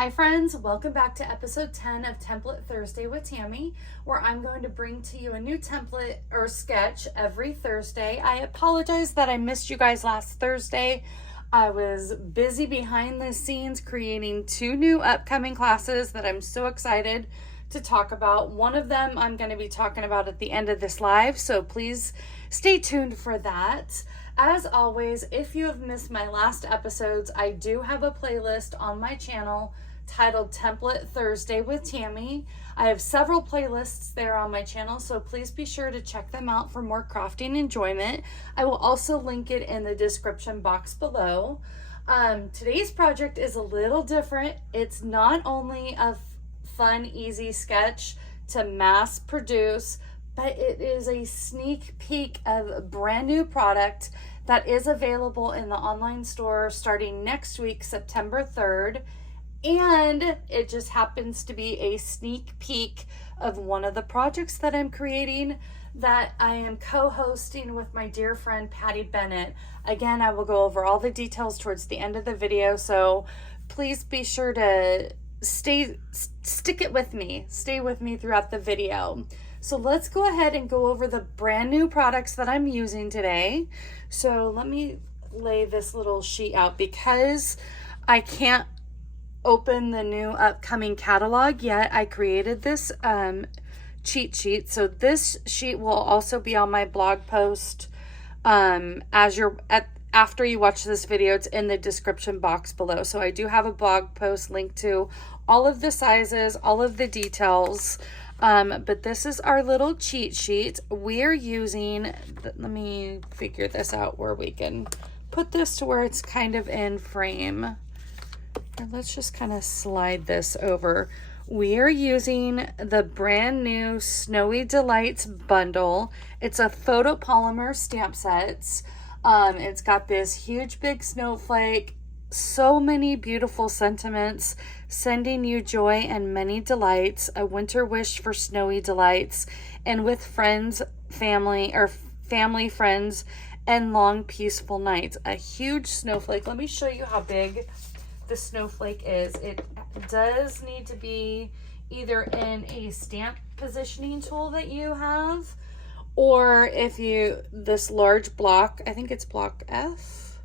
Hi friends, welcome back to episode 10 of Template Thursday with Tammy, where I'm going to bring to you a new template or sketch every Thursday. I apologize that I missed you guys last Thursday. I was busy behind the scenes creating two new upcoming classes that I'm so excited to talk about. One of them I'm going to be talking about at the end of this live, so please stay tuned for that. As always, if you have missed my last episodes, I do have a playlist on my channel titled Template Thursday with Tammy. I have several playlists there on my channel, so please be sure to check them out for more crafting enjoyment. I will also link it in the description box below. Today's project is a little different. It's not only a fun, easy sketch to mass produce, but it is a sneak peek of a brand new product that is available in the online store starting next week, September 3rd. And it just happens to be a sneak peek of one of the projects that I'm creating that I am co-hosting with my dear friend Patty Bennett. Again, I will go over all the details towards the end of the video, so please be sure to stay with me throughout the video. So let's go ahead and go over the brand new products that I'm using today. So let me lay this little sheet out because I can't open the new upcoming catalog yet. I created this cheat sheet. So this sheet will also be on my blog post after you watch this video. It's in the description box below. So I do have a blog post linked to all of the sizes, all of the details. But this is our little cheat sheet. We're using, let me figure this out where we can put this to where it's kind of in frame. And let's just kind of slide this over. We are using the brand new Snowy Delights bundle. It's a photopolymer stamp set. It's got this huge big snowflake, so many beautiful sentiments, sending you joy and many delights, a winter wish for snowy delights, and with friends, family, friends, and long peaceful nights. A huge snowflake. Let me show you how big the snowflake is. It does need to be either in a stamp positioning tool that you have, or if you, this large block, I think it's block F.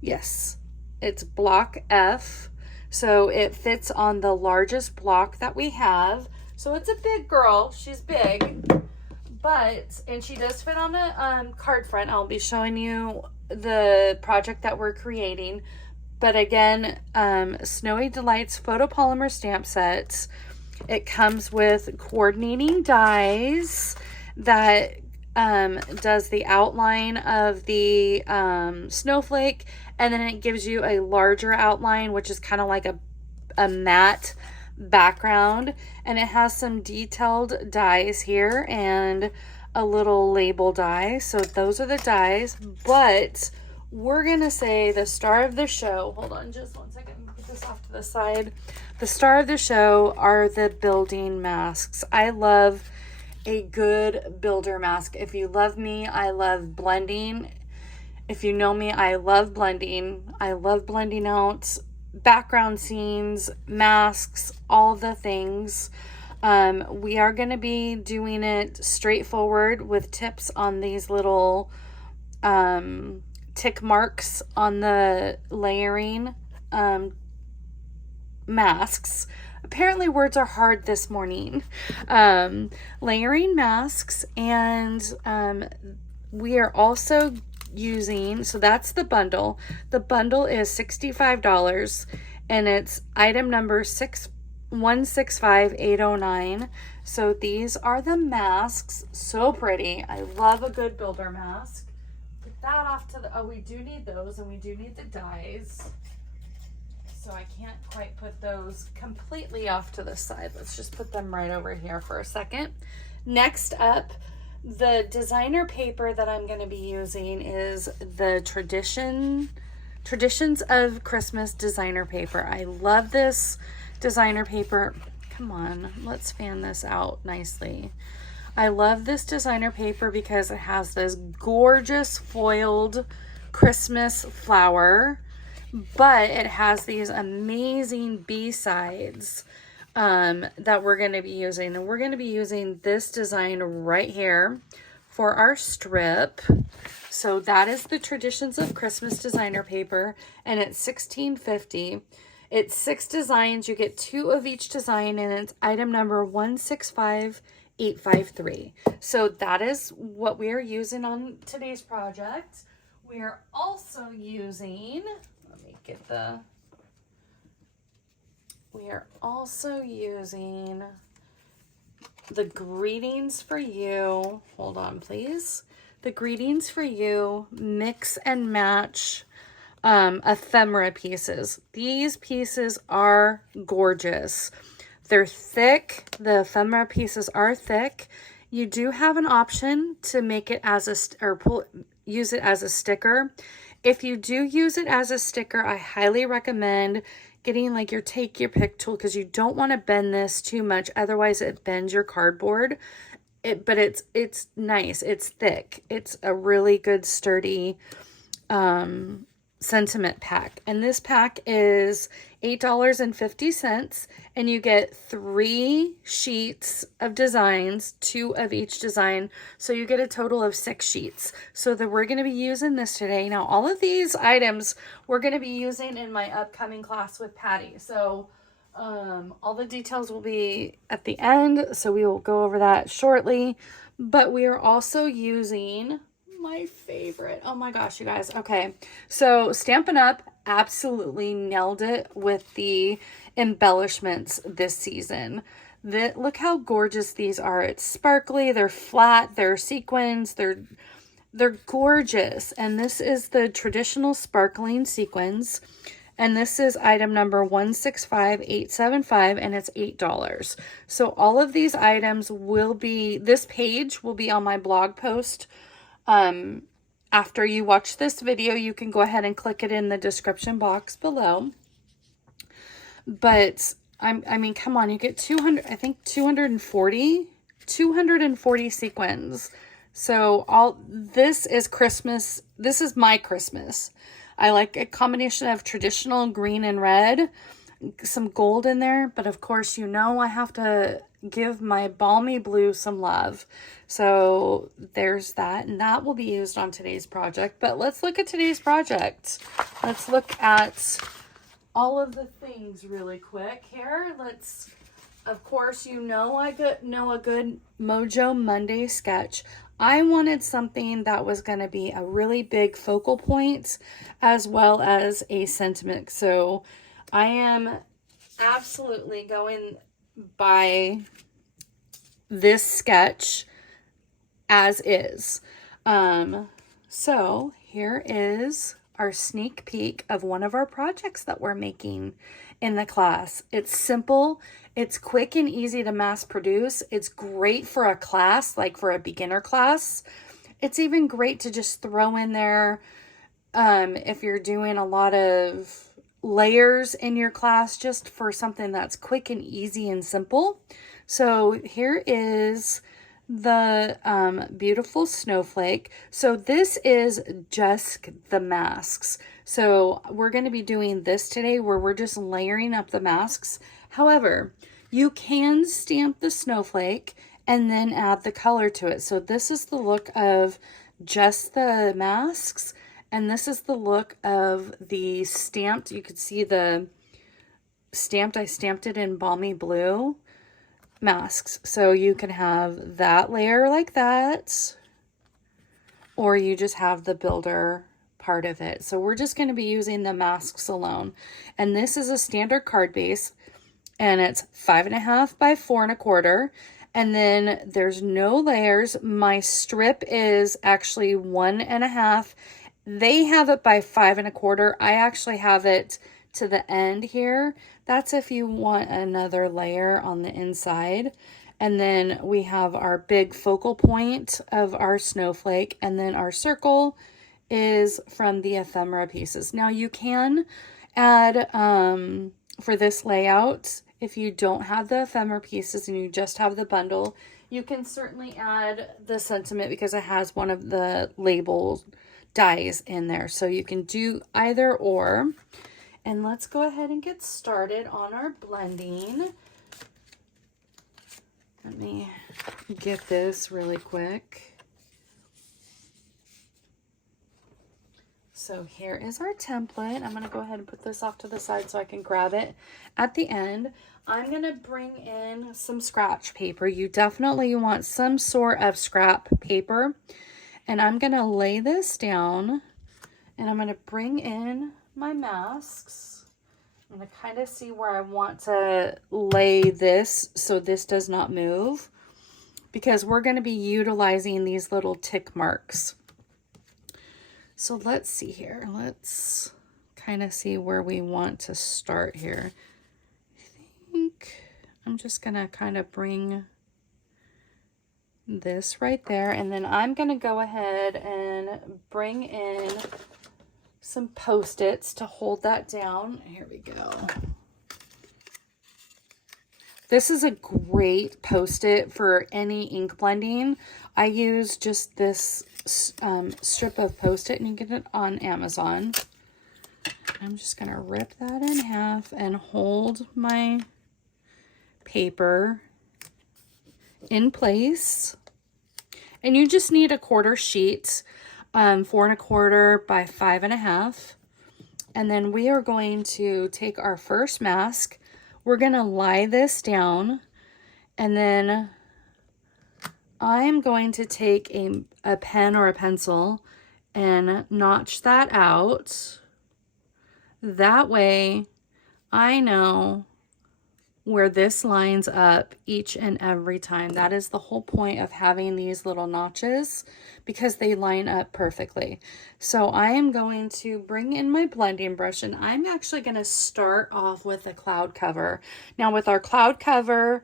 Yes, it's block F. So it fits on the largest block that we have. So it's a big girl. She's big, and she does fit on a card front. I'll be showing you the project that we're creating. But again, Snowy Delights photopolymer stamp sets. It comes with coordinating dies that does the outline of the snowflake, and then it gives you a larger outline, which is kind of like a matte background, and it has some detailed dies here and a little label die. So those are the dies, but we're gonna say the star of the show, hold on just one second, put this off to the side. The star of the show are the building masks. I love a good builder mask. If you love me, I love blending. If you know me, I love blending. I love blending out background scenes, masks, all the things. We are going to be doing it straightforward with tips on these little tick marks on the layering masks. Apparently words are hard this morning. Layering masks, and we are also using, so that's the bundle. The bundle is $65 and it's item number 165809. So these are the masks. So pretty. I love a good builder mask. Put that off to the, we do need those, and we do need the dies. So I can't quite put those completely off to the side. Let's just put them right over here for a second. Next up, the designer paper that I'm going to be using is the Traditions of Christmas designer paper. I love this designer paper. Come on, let's fan this out nicely. I love this designer paper because it has this gorgeous foiled Christmas flower but it has these amazing B-sides that we're going to be using. And we're going to be using this design right here for our strip. So that is the Traditions of Christmas designer paper, and it's $16.50. It's 6 designs. You get 2 of each design, and it's item number 165853. So that is what we are using on today's project. We are also using, we are also using the Greetings for You. Hold on, please. The Greetings for You mix and match ephemera pieces. These pieces are gorgeous. They're thick. The ephemera pieces are thick. You do have an option to make it as use it as a sticker. If you do use it as a sticker, I highly recommend getting like your take your pick tool, because you don't want to bend this too much, otherwise it bends your cardboard. But it's nice, it's thick, it's a really good sturdy sentiment pack. And this pack is $8.50, and you get 3 sheets of designs, 2 of each design, so you get a total of 6 sheets. So that we're going to be using this today. Now all of these items we're going to be using in my upcoming class with Patty, so all the details will be at the end, so we will go over that shortly. But we are also using my favorite, oh my gosh, you guys. Okay, so Stampin' Up absolutely nailed it with the embellishments this season. Look how gorgeous these are. It's sparkly, they're flat, they're sequins, they're gorgeous. And this is the traditional sparkling sequins, and this is item number 165875, and it's $8. So all of these items will be, this page will be on my blog post. After you watch this video, you can go ahead and click it in the description box below. But I mean, come on, you get 240 sequins. So this is Christmas. This is my Christmas. I like a combination of traditional green and red, some gold in there, but of course, you know, I have to give my balmy blue some love. So there's that, and that will be used on today's project. But let's look at today's project. Let's look at all of the things really quick here. Of course, you know, I know a good Mojo Monday sketch. I wanted something that was going to be a really big focal point as well as a sentiment. So I am absolutely going by this sketch as is. So here is our sneak peek of one of our projects that we're making in the class. It's simple, it's quick and easy to mass produce. It's great for a class, like for a beginner class. It's even great to just throw in there if you're doing a lot of layers in your class, just for something that's quick and easy and simple. So here is the beautiful snowflake. So this is just the masks. So we're going to be doing this today, where we're just layering up the masks. However, you can stamp the snowflake and then add the color to it. So this is the look of just the masks, and this is the look of the stamped. You could see the stamped, I stamped it in balmy blue masks. So you can have that layer like that, or you just have the builder part of it. So we're just going to be using the masks alone. And this is a standard card base, and it's 5.5 by 4.25. And then there's no layers. My strip is actually 1.5. They have it by 5.25. I actually have it to the end here. That's if you want another layer on the inside. And then we have our big focal point of our snowflake, and then our circle is from the ephemera pieces. Now you can add, for this layout, if you don't have the ephemera pieces and you just have the bundle, you can certainly add the sentiment, because it has one of the labels dyes in there. So you can do either or. And let's go ahead and get started on our blending. Let me get this really quick. So here is our template. I'm going to go ahead and put this off to the side so I can grab it at the end. I'm going to bring in some scratch paper. You definitely want some sort of scrap paper. And I'm going to lay this down, and I'm going to bring in my masks. I'm going to kind of see where I want to lay this so this does not move, because we're going to be utilizing these little tick marks. So let's see here. Let's kind of see where we want to start here. I think I'm just going to kind of bring this right there. And then I'm going to go ahead and bring in some Post-its to hold that down. Here we go. This is a great Post-it for any ink blending. I use just this strip of Post-it, and you get it on Amazon. I'm just going to rip that in half and hold my paper in place. And you just need a quarter sheet, 4 1/4 by 5 1/2. And then we are going to take our first mask. We're going to lie this down, and then I'm going to take a pen or a pencil and notch that out. That way I know where this lines up each and every time. That is the whole point of having these little notches, because they line up perfectly. So I am going to bring in my blending brush, and I'm actually going to start off with a cloud cover. Now with our cloud cover,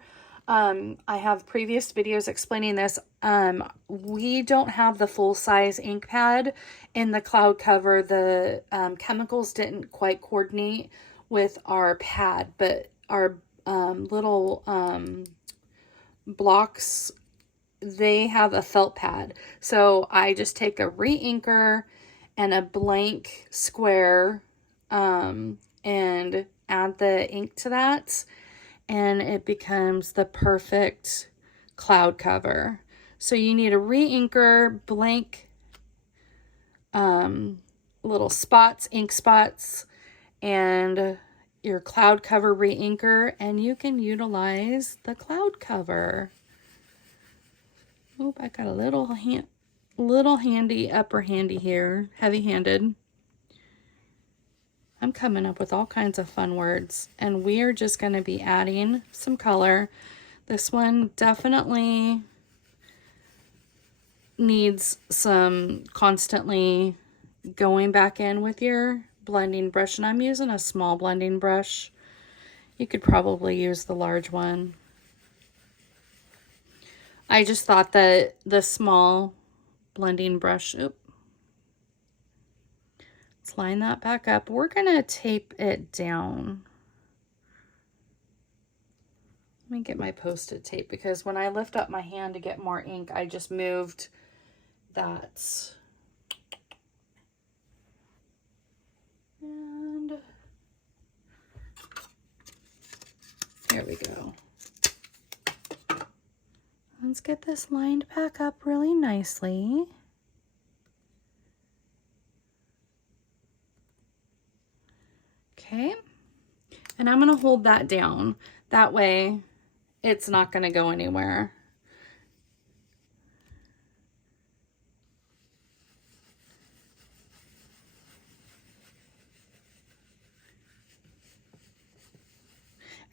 I have previous videos explaining this. We don't have the full-size ink pad in the cloud cover. The chemicals didn't quite coordinate with our pad, but our little blocks, they have a felt pad. So I just take a re-inker and a blank square and add the ink to that, and it becomes the perfect cloud cover. So you need a re-inker, blank little spots, ink spots, and your cloud cover re-inker, and you can utilize the cloud cover. Oh, I got a little handy upper handy here, heavy-handed. I'm coming up with all kinds of fun words, and we are just going to be adding some color. This one definitely needs some constantly going back in with your blending brush, and I'm using a small blending brush. You could probably use the large one. I just thought that the small blending brush, let's line that back up. We're gonna tape it down. Let me get my Post-it tape, because when I lift up my hand to get more ink, I just moved that. And there we go. Let's get this lined back up really nicely. Okay. And I'm going to hold that down. That way it's not going to go anywhere.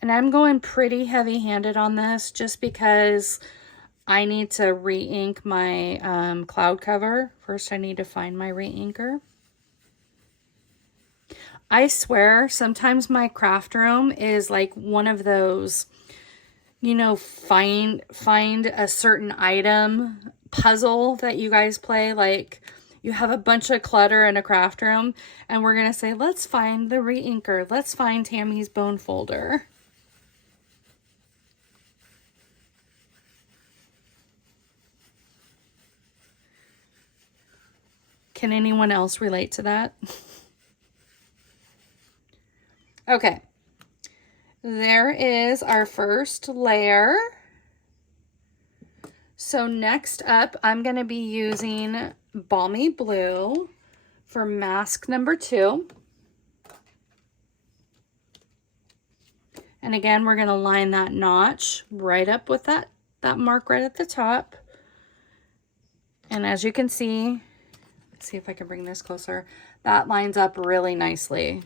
And I'm going pretty heavy-handed on this just because I need to re-ink my cloud cover. First, I need to find my re-inker. I swear, sometimes my craft room is like one of those, you know, find a certain item puzzle that you guys play. Like, you have a bunch of clutter in a craft room, and we're going to say, let's find the re-inker. Let's find Tammy's bone folder. Can anyone else relate to that? Okay. There is our first layer. So next up, I'm going to be using Balmy Blue for mask number 2. And again, we're going to line that notch right up with that mark right at the top. And as you can see, let's see if I can bring this closer, that lines up really nicely.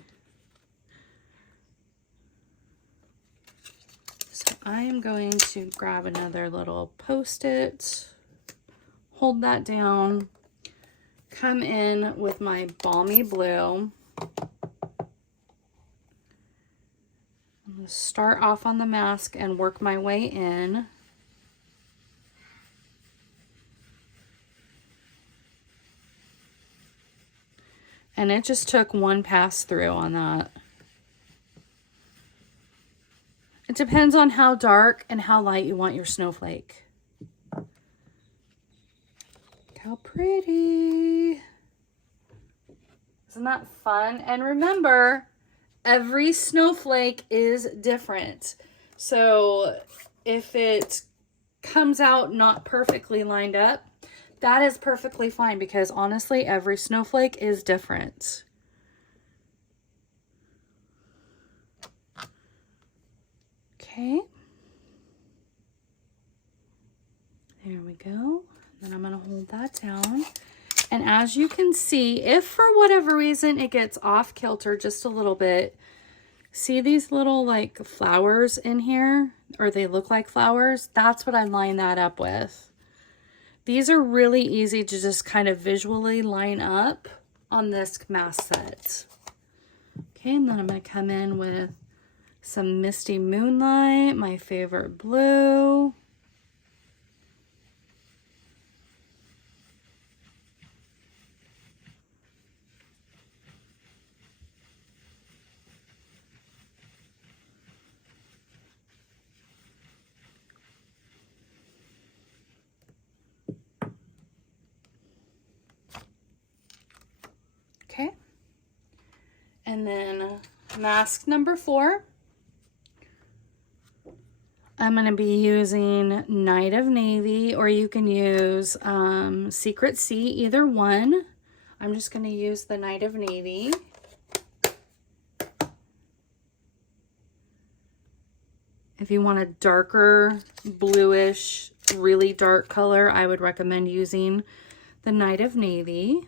So I am going to grab another little Post-it, hold that down, come in with my Balmy Blue. I'm going to start off on the mask and work my way in. And it just took one pass through on that. It depends on how dark and how light you want your snowflake. Look how pretty. Isn't that fun? And remember, every snowflake is different. So if it comes out not perfectly lined up, that is perfectly fine, because honestly, every snowflake is different. Okay. There we go. Then I'm going to hold that down. And as you can see, if for whatever reason it gets off kilter just a little bit, see these little like flowers in here, or they look like flowers? That's what I line that up with. These are really easy to just kind of visually line up on this mask set. Okay, and then I'm going to come in with some Misty Moonlight, my favorite blue. Okay, and then mask number 4, I'm going to be using Night of Navy, or you can use Secret Sea, either one. I'm just going to use the Night of Navy. If you want a darker, bluish, really dark color, I would recommend using the Night of Navy.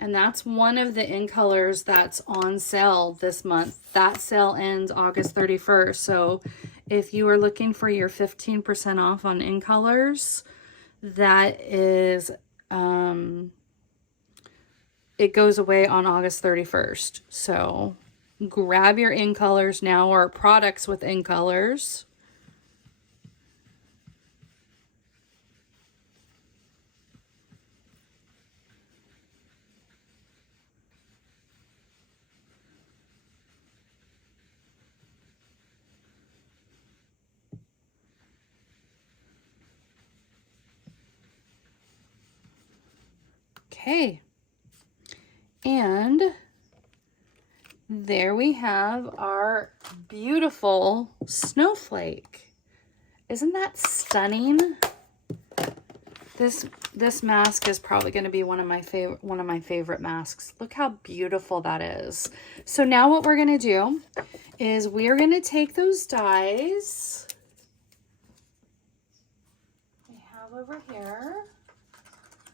And that's one of the in colors that's on sale this month. That sale ends August 31st. So if you are looking for your 15% off on in colors, that is, it goes away on August 31st. So grab your in colors now, or products with in colors. Okay, and there we have our beautiful snowflake. Isn't that stunning? This mask is probably going to be one of my favorite masks. Look how beautiful that is. So now what we're going to do is we are going to take those dies we have over here.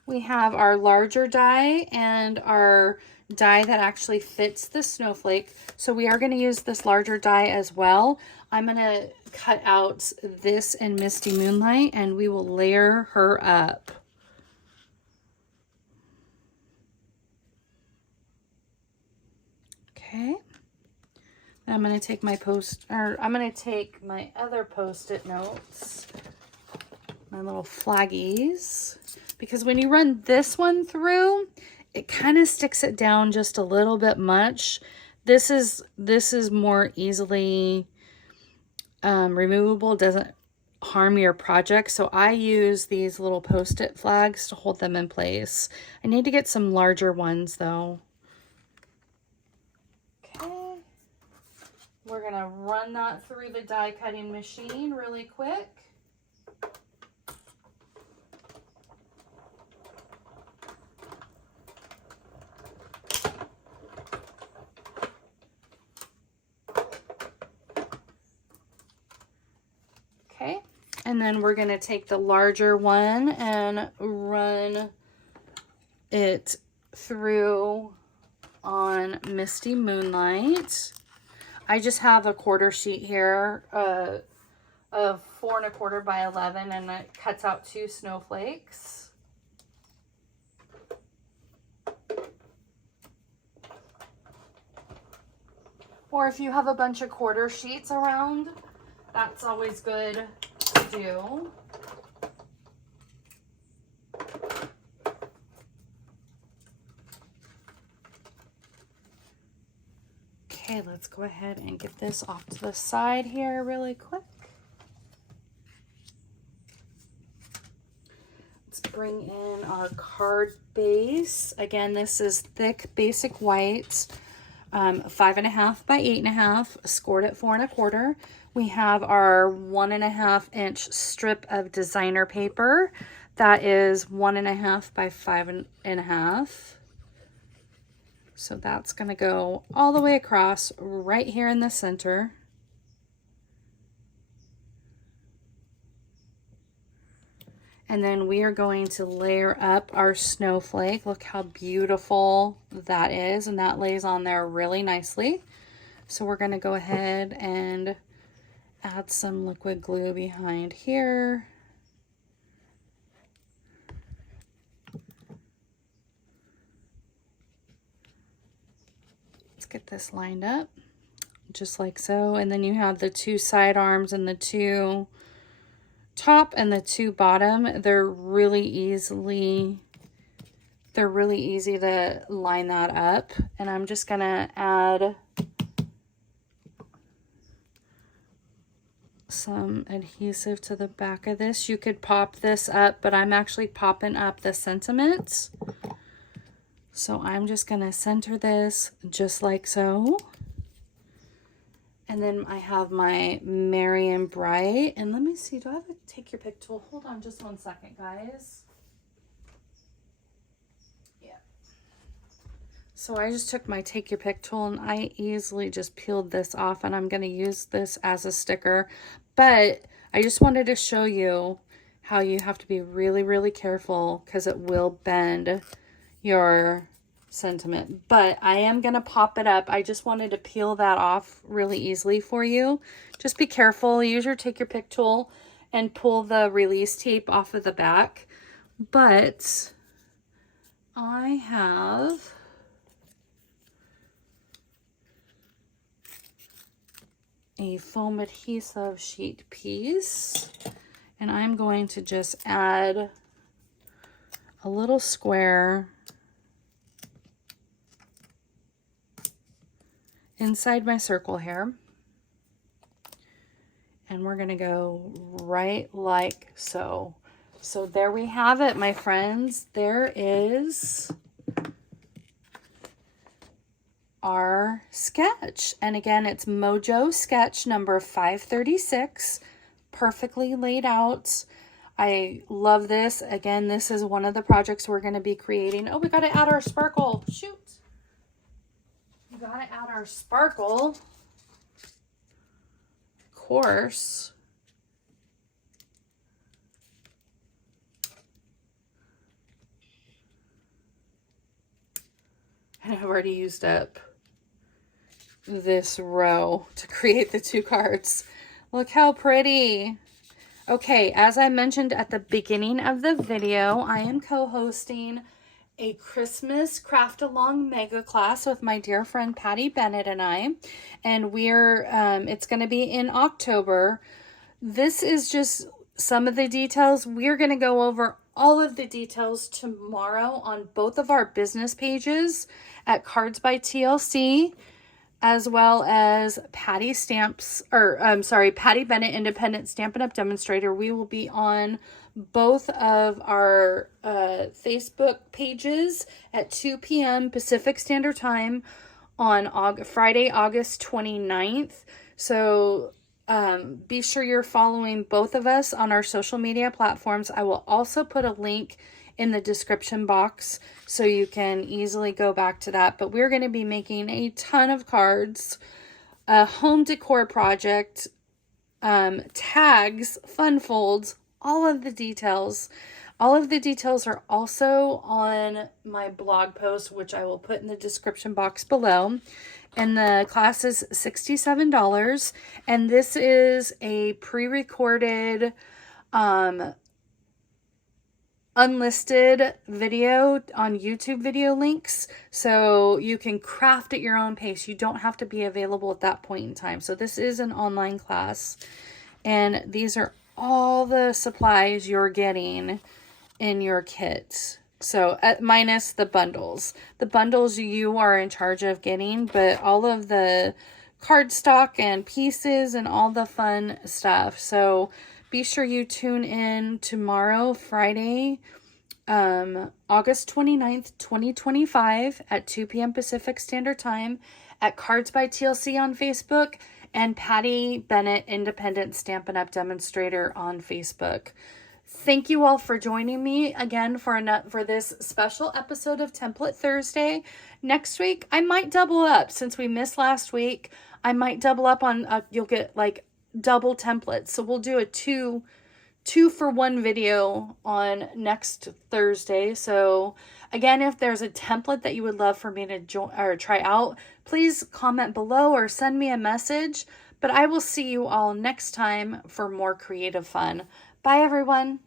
We have our larger die and our die that actually fits the snowflake. So we are going to use this larger die as well. I'm going to cut out this in Misty Moonlight, and we will layer her up. Okay. Then I'm going to take my other Post-it notes, my little flaggies. Because when you run this one through, it kind of sticks it down just a little bit much. This is more easily removable. Doesn't harm your project. So I use these little Post-it flags to hold them in place. I need to get some larger ones though. Okay. We're gonna run that through the die cutting machine really quick. Okay, and then we're gonna take the larger one and run it through on Misty Moonlight. I just have a quarter sheet here, of 4 1/4 by 11, and it cuts out 2 snowflakes. Or if you have a bunch of quarter sheets around, that's always good to do. Okay, let's go ahead and get this off to the side here really quick. Let's bring in our card base. Again, this is thick basic white, 5.5 by 8.5, scored at 4 1/4. We have our 1.5 inch strip of designer paper. That is 1.5 by 5.5. So that's going to go all the way across right here in the center. And then we are going to layer up our snowflake. Look how beautiful that is. And that lays on there really nicely. So we're going to go ahead and add some liquid glue behind here. Let's get this lined up just like so. And then you have the 2 side arms and the 2 top and the 2 bottom. They're really easy to line that up. And I'm just gonna add some adhesive to the back of this. You could pop this up, but I'm actually popping up the sentiments. So I'm just gonna center this just like so. And then I have my Merry and Bright. And let me see, do I have a take your pick tool? Hold on just 1 second, guys. Yeah. So I just took my take your pick tool and I easily just peeled this off, and I'm gonna use this as a sticker. But I just wanted to show you how you have to be really, really careful because it will bend your sentiment. But I am going to pop it up. I just wanted to peel that off really easily for you. Just be careful. Use your take your pick tool and pull the release tape off of the back. But I have a foam adhesive sheet piece, and I'm going to just add a little square inside my circle here, and we're gonna go right like so. So there we have it, my friends. There is our sketch. And again, it's Mojo Sketch number 536, perfectly laid out. I love this. Again, this is one of the projects we're going to be creating. Oh, we got to add our sparkle. Shoot. We got to add our sparkle. Of course. And I've already used up this row to create the 2 cards. Look how pretty. Okay, as I mentioned at the beginning of the video, I am co-hosting a Christmas craft along mega class with my dear friend Patty Bennett and I, and we're it's going to be in October. This is just some of the details. We're going to go over all of the details tomorrow on both of our business pages at Cards by TLC as well as Patty Bennett Independent Stampin' Up! Demonstrator. We will be on both of our Facebook pages at 2 p.m. Pacific Standard Time on Friday, August 29th. So be sure you're following both of us on our social media platforms. I will also put a link in the description box so you can easily go back to that. But we're going to be making a ton of cards, a home decor project, tags, fun folds, all of the details. All of the details are also on my blog post, which I will put in the description box below. And the class is $67. And this is a pre-recorded, unlisted video on YouTube video links, so you can craft at your own pace. You don't have to be available at that point in time. So this is an online class, and these are all the supplies you're getting in your kit. So minus the bundles. The bundles you are in charge of getting, but all of the cardstock and pieces and all the fun stuff. So be sure you tune in tomorrow, Friday, August 29th, 2025 at 2 p.m. Pacific Standard Time at Cards by TLC on Facebook and Patty Bennett Independent Stampin' Up! Demonstrator on Facebook. Thank you all for joining me again for this special episode of Template Thursday. Next week, I might double up. Since we missed last week, I might double up on, you'll get like double templates. So we'll do a two for one video on next Thursday. So again, if there's a template that you would love for me to try out, please comment below or send me a message. But I will see you all next time for more creative fun. Bye, everyone.